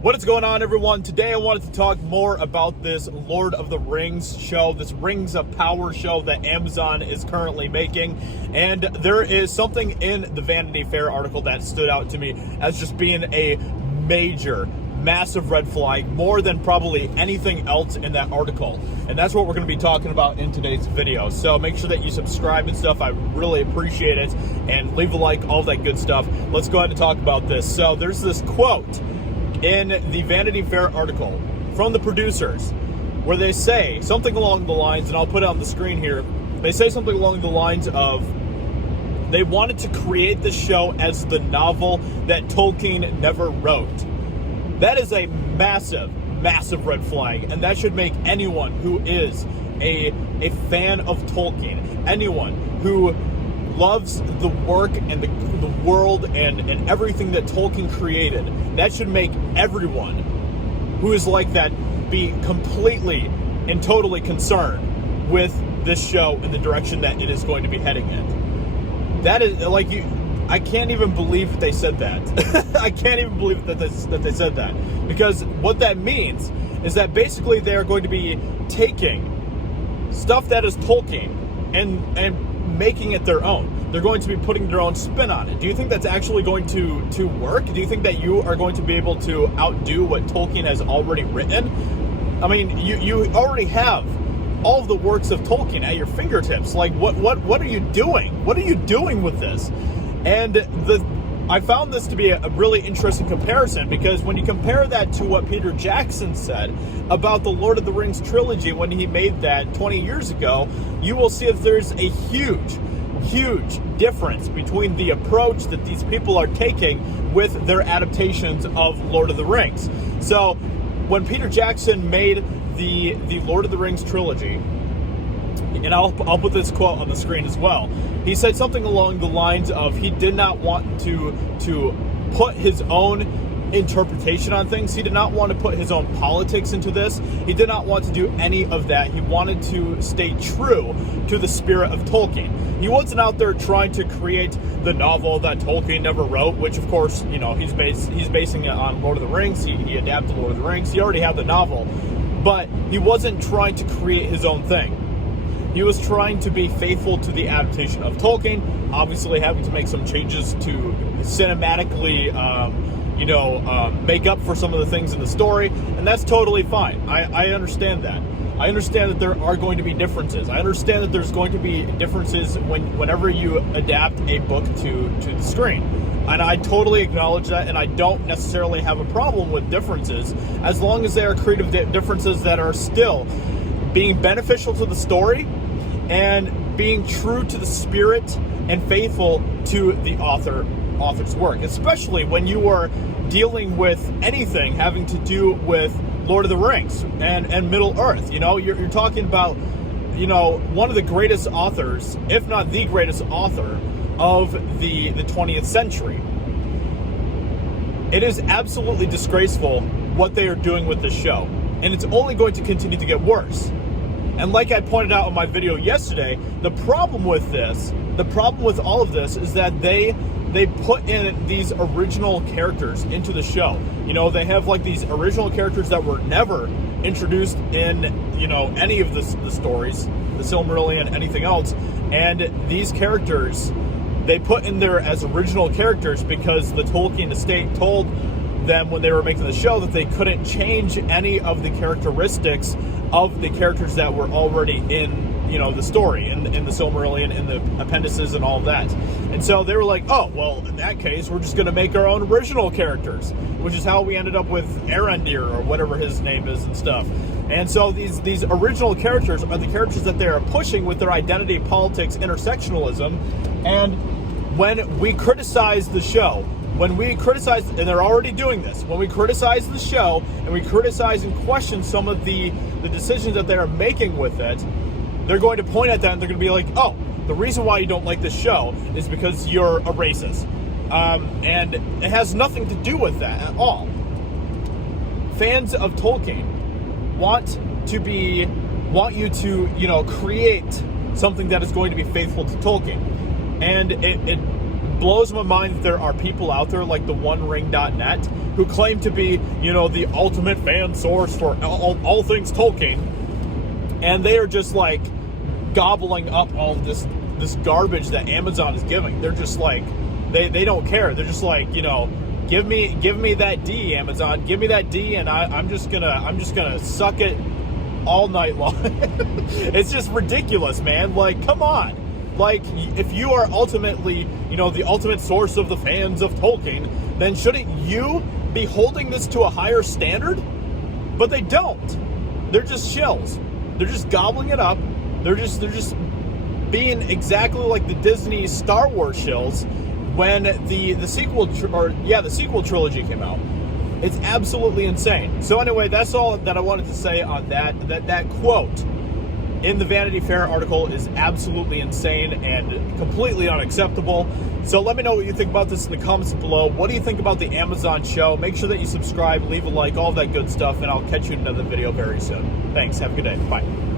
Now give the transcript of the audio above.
What is going on, everyone? Today I wanted to talk more about this Lord of the Rings show, this Rings of Power show that Amazon is currently making. And there is something in the Vanity Fair article that stood out to me as just being a massive red flag, more than probably anything else in that article. And that's what we're going to be talking about in today's video. So make sure that you subscribe and stuff. I really appreciate it. And leave a like, all that good stuff. Let's go ahead and talk about this. So there's this quote in the Vanity Fair article from the producers where they say something along the lines, and I'll put it on the screen here. They say something along the lines of they wanted to create the show as the novel that Tolkien never wrote. That is a massive red flag, and that should make anyone who is a fan of Tolkien, anyone who loves the work and the world and everything that Tolkien created, that should make everyone who is like that be completely and totally concerned with this show and the direction that it is going to be heading in. That is, like, I can't even believe that they said that. I can't even believe that they said that. Because what that means is that basically they're going to be taking stuff that is Tolkien and making it their own. They're going to be putting their own spin on it. Do you think that's actually going to work? Do you think that you are going to be able to outdo what Tolkien has already written? I mean, you already have all of the works of Tolkien at your fingertips. Like, what are you doing? What are you doing with this? And I found this to be a really interesting comparison, because when you compare that to what Peter Jackson said about the Lord of the Rings trilogy when he made that 20 years ago, you will see that there's a huge difference between the approach that these people are taking with their adaptations of Lord of the Rings. So when Peter Jackson made the Lord of the Rings trilogy, and I'll put this quote on the screen as well. He said something along the lines of he did not want to put his own interpretation on things. He did not want to put his own politics into this. He did not want to do any of that. He wanted to stay true to the spirit of Tolkien. He wasn't out there trying to create the novel that Tolkien never wrote, which of course, you know, he's basing it on Lord of the Rings. He adapted Lord of the Rings. He already had the novel, but he wasn't trying to create his own thing. He was trying to be faithful to the adaptation of Tolkien, obviously having to make some changes to cinematically, make up for some of the things in the story, and that's totally fine. I understand that. I understand that there are going to be differences. I understand that there's going to be differences whenever you adapt a book to the screen. And I totally acknowledge that, and I don't necessarily have a problem with differences, as long as they are creative differences that are still being beneficial to the story and being true to the spirit and faithful to the author's work, especially when you are dealing with anything having to do with Lord of the Rings and Middle Earth. You know, you're talking about, you know, one of the greatest authors, if not the greatest author of the 20th century. It is absolutely disgraceful what they are doing with this show, and it's only going to continue to get worse. And like I pointed out in my video yesterday, the problem with all of this is that they put in these original characters into the show. You know, they have like these original characters that were never introduced in, you know, any of the stories, the Silmarillion, anything else. And these characters, they put in there as original characters because the Tolkien estate told them when they were making the show that they couldn't change any of the characteristics of the characters that were already in, you know, the story, in the Silmarillion, in the appendices and all of that. And so they were like, oh, well, in that case, we're just going to make our own original characters, which is how we ended up with Arondir, or whatever his name is and stuff. And so these original characters are the characters that they are pushing with their identity politics intersectionalism. And when we criticize the show, when we criticize, and they're already doing this, when we criticize the show and we criticize and question some of the decisions that they are making with it, they're going to point at that and they're going to be like, oh, the reason why you don't like this show is because you're a racist. And it has nothing to do with that at all. Fans of Tolkien want you to, you know, create something that is going to be faithful to Tolkien. And it blows my mind that there are people out there like the OneRing.net who claim to be, you know, the ultimate fan source for all things Tolkien, and they are just like gobbling up all this garbage that Amazon is giving. They're just like, they don't care. They're just like, you know, give me that D, Amazon, give me that D, and I'm just gonna suck it all night long. It's just ridiculous, man. Like, come on. Like, if you are ultimately, you know, the ultimate source of the fans of Tolkien, then shouldn't you be holding this to a higher standard? But they don't. They're just shills. They're just gobbling it up. They're just being exactly like the Disney Star Wars shills when the sequel trilogy came out. It's absolutely insane. So anyway, that's all that I wanted to say on that quote in the Vanity Fair article is absolutely insane and completely unacceptable. So let me know what you think about this in the comments below. What do you think about the Amazon show? Make sure that you subscribe, leave a like, all that good stuff, and I'll catch you in another video very soon. Thanks. Have a good day. Bye.